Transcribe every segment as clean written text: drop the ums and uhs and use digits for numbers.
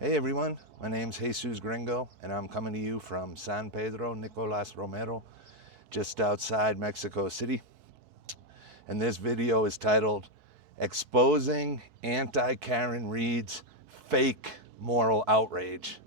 Hey everyone, my name's Jesus Gringo and I'm coming to you from San Pedro Nicolas Romero, just outside Mexico City. And this video is titled Exposing Anti-Karen Reid's Fake Moral Outrage.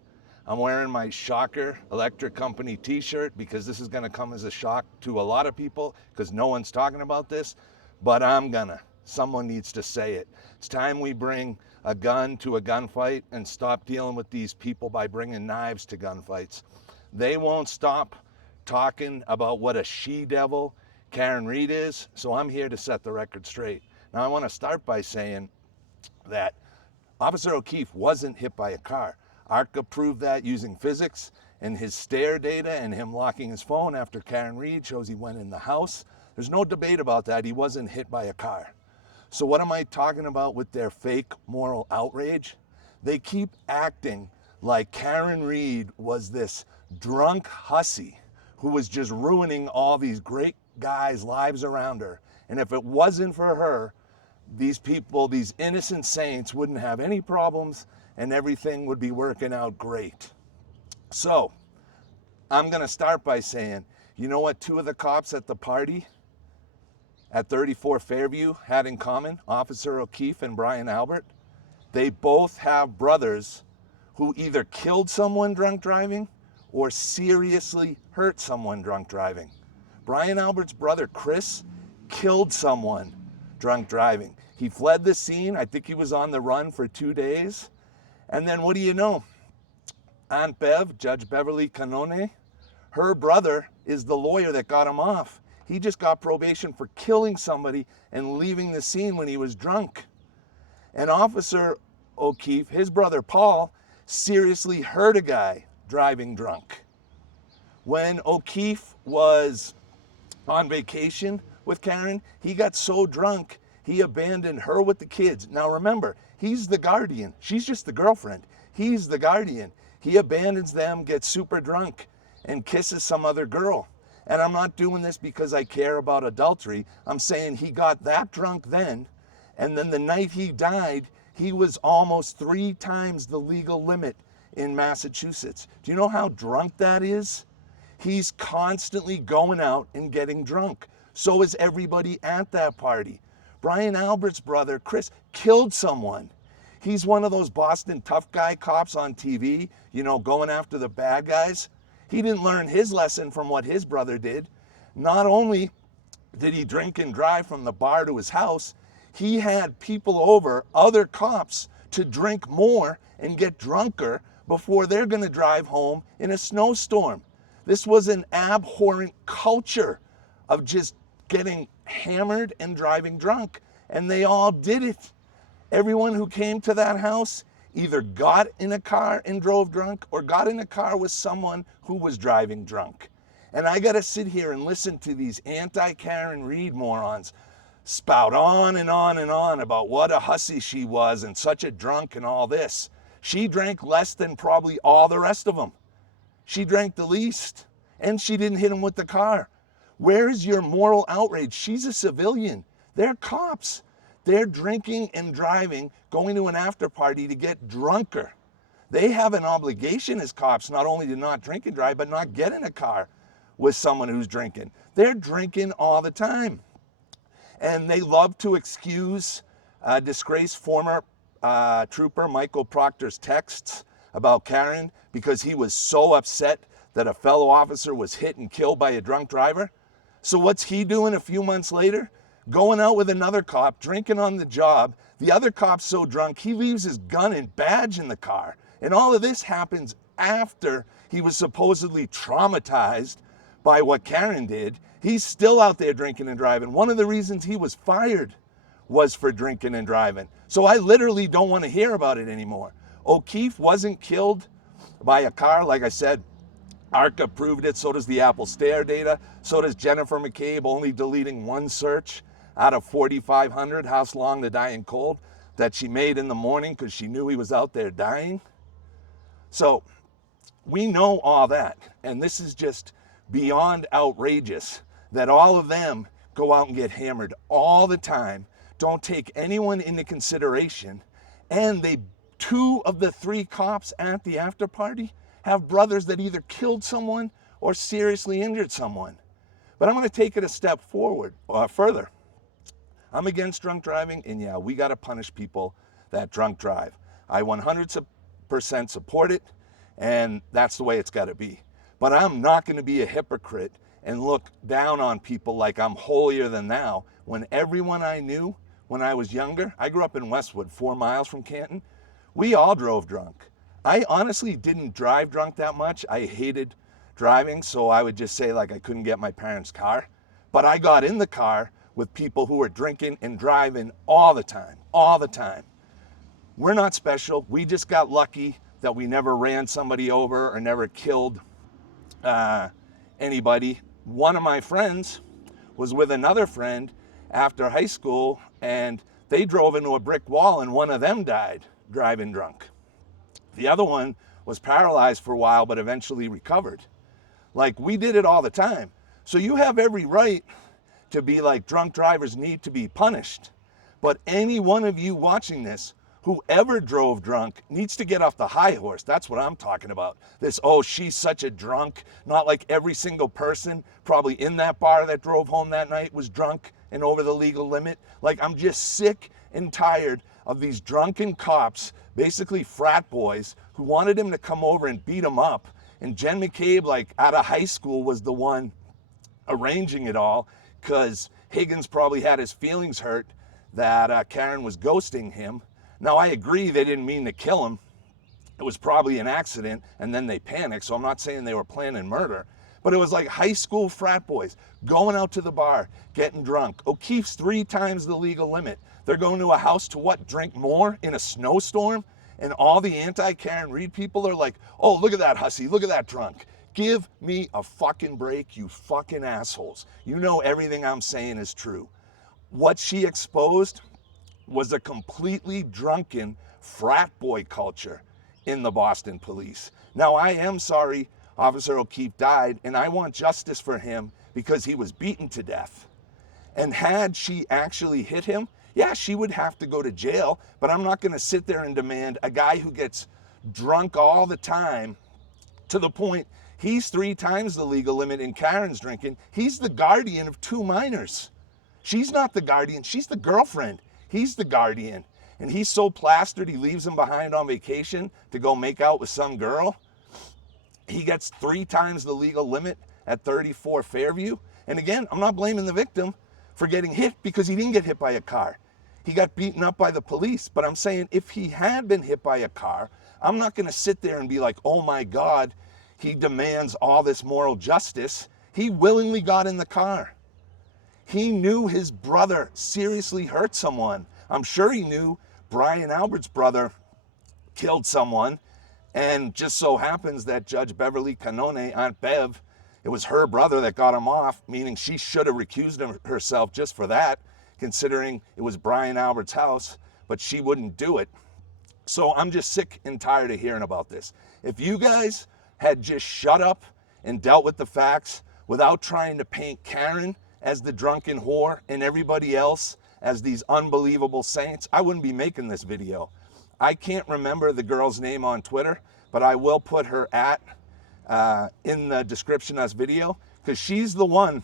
I'm wearing my Shocker Electric Company t-shirt because this is going to come as a shock to a lot of people because no one's talking about this, but I'm gonna. Someone needs to say it. It's time we bring a gun to a gunfight and stop dealing with these people by bringing knives to gunfights. They won't stop talking about what a she-devil Karen Reid is, so I'm here to set the record straight. Now I want to start by saying that Officer O'Keefe wasn't hit by a car. ARCA proved that using physics, and his stare data and him locking his phone after Karen Reid shows he went in the house. There's no debate about that. He wasn't hit by a car. So what am I talking about with their fake moral outrage? They keep acting like Karen Reid was this drunk hussy who was just ruining all these great guys' lives around her. And if it wasn't for her, these people, these innocent saints, wouldn't have any problems and everything would be working out great. So I'm going to start by saying, you know what two of the cops at the party at 34 Fairview had in common, Officer O'Keefe and Brian Albert? They both have brothers who either killed someone drunk driving or seriously hurt someone drunk driving. Brian Albert's brother, Chris, killed someone drunk driving. He fled the scene. I think he was on the run for 2 days. And then what do you know? Aunt Bev, Judge Beverly Canone, her brother is the lawyer that got him off. He just got probation for killing somebody and leaving the scene when he was drunk. And Officer O'Keefe, his brother Paul, seriously hurt a guy driving drunk. When O'Keefe was on vacation with Karen, he got so drunk, he abandoned her with the kids. Now remember, he's the guardian. She's just the girlfriend. He's the guardian. He abandons them, gets super drunk, and kisses some other girl. And I'm not doing this because I care about adultery. I'm saying he got that drunk then, and then the night he died, he was almost 3 times the legal limit in Massachusetts. Do you know how drunk that is? He's constantly going out and getting drunk. So is everybody at that party. Brian Albert's brother, Chris, killed someone. He's one of those Boston tough guy cops on TV, you know, going after the bad guys. He didn't learn his lesson from what his brother did. Not only did he drink and drive from the bar to his house, he had people over, other cops, to drink more and get drunker before they're going to drive home in a snowstorm. This was an abhorrent culture of just getting hammered and driving drunk, and they all did it. Everyone who came to that house either got in a car and drove drunk or got in a car with someone who was driving drunk. And I got to sit here and listen to these anti-Karen Reid morons spout on and on and on about what a hussy she was and such a drunk and all this. She drank less than probably all the rest of them. She drank the least, and she didn't hit him with the car. Where is your moral outrage? She's a civilian. They're cops. They're drinking and driving, going to an after party to get drunker. They have an obligation as cops not only to not drink and drive, but not get in a car with someone who's drinking. They're drinking all the time. And they love to excuse disgraced former trooper Michael Proctor's texts about Karen because he was so upset that a fellow officer was hit and killed by a drunk driver. So what's he doing a few months later? Going out with another cop, drinking on the job. The other cop's so drunk, he leaves his gun and badge in the car. And all of this happens after he was supposedly traumatized by what Karen did. He's still out there drinking and driving. One of the reasons he was fired was for drinking and driving. So I literally don't want to hear about it anymore. O'Keefe wasn't killed by a car, like I said. ARCA proved it, so does the Apple Stare data, so does Jennifer McCabe only deleting one search out of 4,500, House Long to Die in Cold, that she made in the morning because she knew he was out there dying. So we know all that, and this is just beyond outrageous that all of them go out and get hammered all the time, don't take anyone into consideration, and they 2 of the 3 cops at the after party have brothers that either killed someone or seriously injured someone. But I'm going to take it a step further. I'm against drunk driving, and yeah, we got to punish people that drunk drive. I 100% support it, and that's the way it's got to be. But I'm not going to be a hypocrite and look down on people like I'm holier than thou when everyone I knew when I was younger, I grew up in Westwood, 4 miles from Canton, we all drove drunk. I honestly didn't drive drunk that much. I hated driving, so I would just say like I couldn't get my parents' car. But I got in the car with people who were drinking and driving all the time, all the time. We're not special. We just got lucky that we never ran somebody over or never killed anybody. One of my friends was with another friend after high school, and they drove into a brick wall, and one of them died driving drunk. The other one was paralyzed for a while, but eventually recovered. Like, we did it all the time. So you have every right to be like, drunk drivers need to be punished. But any one of you watching this, whoever drove drunk needs to get off the high horse. That's what I'm talking about. This, oh, she's such a drunk. Not like every single person probably in that bar that drove home that night was drunk and over the legal limit. Like, I'm just sick and tired of these drunken cops, basically frat boys, who wanted him to come over and beat him up. And Jen McCabe, like, out of high school, was the one arranging it all, because Higgins probably had his feelings hurt that Karen was ghosting him. Now, I agree they didn't mean to kill him. It was probably an accident, and then they panicked, so I'm not saying they were planning murder. But it was like high school frat boys going out to the bar, getting drunk. O'Keefe's 3 times the legal limit. They're going to a house to what? Drink more in a snowstorm? And all the anti-Karen Reed people are like, oh, look at that hussy, look at that drunk. Give me a fucking break, you fucking assholes. You know everything I'm saying is true. What she exposed was a completely drunken frat boy culture in the Boston police. Now, I am sorry Officer O'Keefe died, and I want justice for him because he was beaten to death. And had she actually hit him, yeah, she would have to go to jail, but I'm not going to sit there and demand a guy who gets drunk all the time to the point he's 3 times the legal limit and Karen's drinking. He's the guardian of 2 minors. She's not the guardian, she's the girlfriend. He's the guardian. And he's so plastered he leaves him behind on vacation to go make out with some girl. He gets 3 times the legal limit at 34 Fairview. And again, I'm not blaming the victim for getting hit because he didn't get hit by a car. He got beaten up by the police. But I'm saying if he had been hit by a car, I'm not going to sit there and be like, oh my God, he demands all this moral justice. He willingly got in the car. He knew his brother seriously hurt someone. I'm sure he knew Brian Albert's brother killed someone. And just so happens that Judge Beverly Canone, Aunt Bev, it was her brother that got him off, meaning she should have recused herself just for that, considering it was Brian Albert's house, but she wouldn't do it. So I'm just sick and tired of hearing about this. If you guys had just shut up and dealt with the facts without trying to paint Karen as the drunken whore and everybody else as these unbelievable saints, I wouldn't be making this video. I can't remember the girl's name on Twitter, but I will put her in the description of this video because she's the one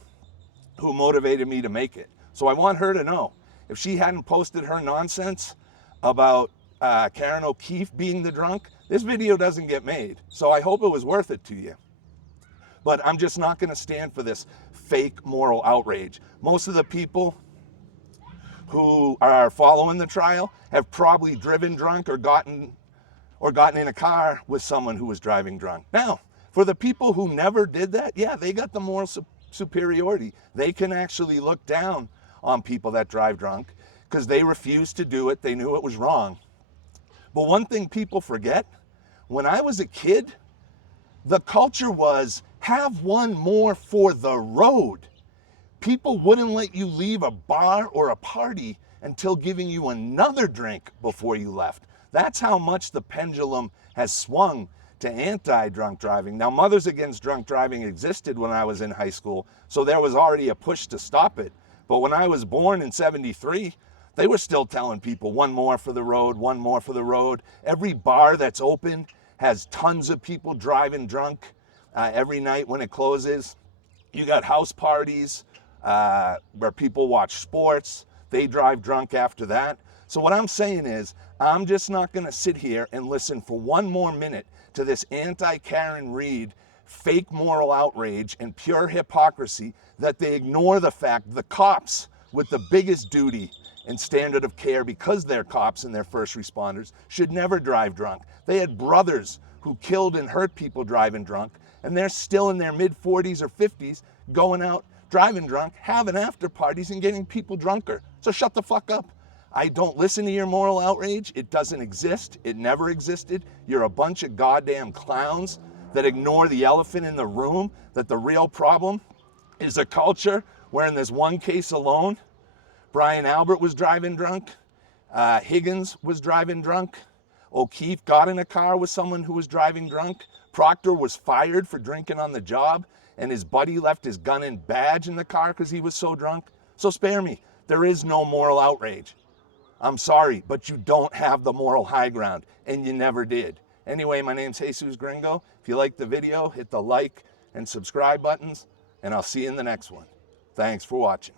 who motivated me to make it. So I want her to know, if she hadn't posted her nonsense about Karen O'Keefe being the drunk, this video doesn't get made. So I hope it was worth it to you. But I'm just not going to stand for this fake moral outrage. Most of the people who are following the trial have probably driven drunk or gotten in a car with someone who was driving drunk. Now, for the people who never did that, yeah, they got the moral superiority. They can actually look down on people that drive drunk because they refused to do it. They knew it was wrong. But one thing people forget, when I was a kid, the culture was have one more for the road. People wouldn't let you leave a bar or a party until giving you another drink before you left. That's how much the pendulum has swung to anti-drunk driving. Now, Mothers Against Drunk Driving existed when I was in high school, so there was already a push to stop it. But when I was born in '73, They were still telling people one more for the road, one more for the road. Every bar that's open has tons of people driving drunk every night when it closes. You got house parties where people watch sports. They drive drunk after that. So what I'm saying is, I'm just not going to sit here and listen for one more minute to this anti-Karen Reed fake moral outrage and pure hypocrisy that they ignore the fact the cops with the biggest duty and standard of care, because they're cops and they're first responders, should never drive drunk. They had brothers who killed and hurt people driving drunk, and they're still in their mid-40s or 50s going out driving drunk, having after parties and getting people drunker. So shut the fuck up. I don't listen to your moral outrage. It doesn't exist. It never existed. You're a bunch of goddamn clowns that ignore the elephant in the room, that the real problem is a culture where in this one case alone, Brian Albert was driving drunk, Higgins was driving drunk, O'Keefe got in a car with someone who was driving drunk, Proctor was fired for drinking on the job, and his buddy left his gun and badge in the car because he was so drunk. So spare me. There is no moral outrage. I'm sorry, but you don't have the moral high ground, and you never did. Anyway, my name's Jesus Gringo. If you liked the video, hit the like and subscribe buttons, and I'll see you in the next one. Thanks for watching.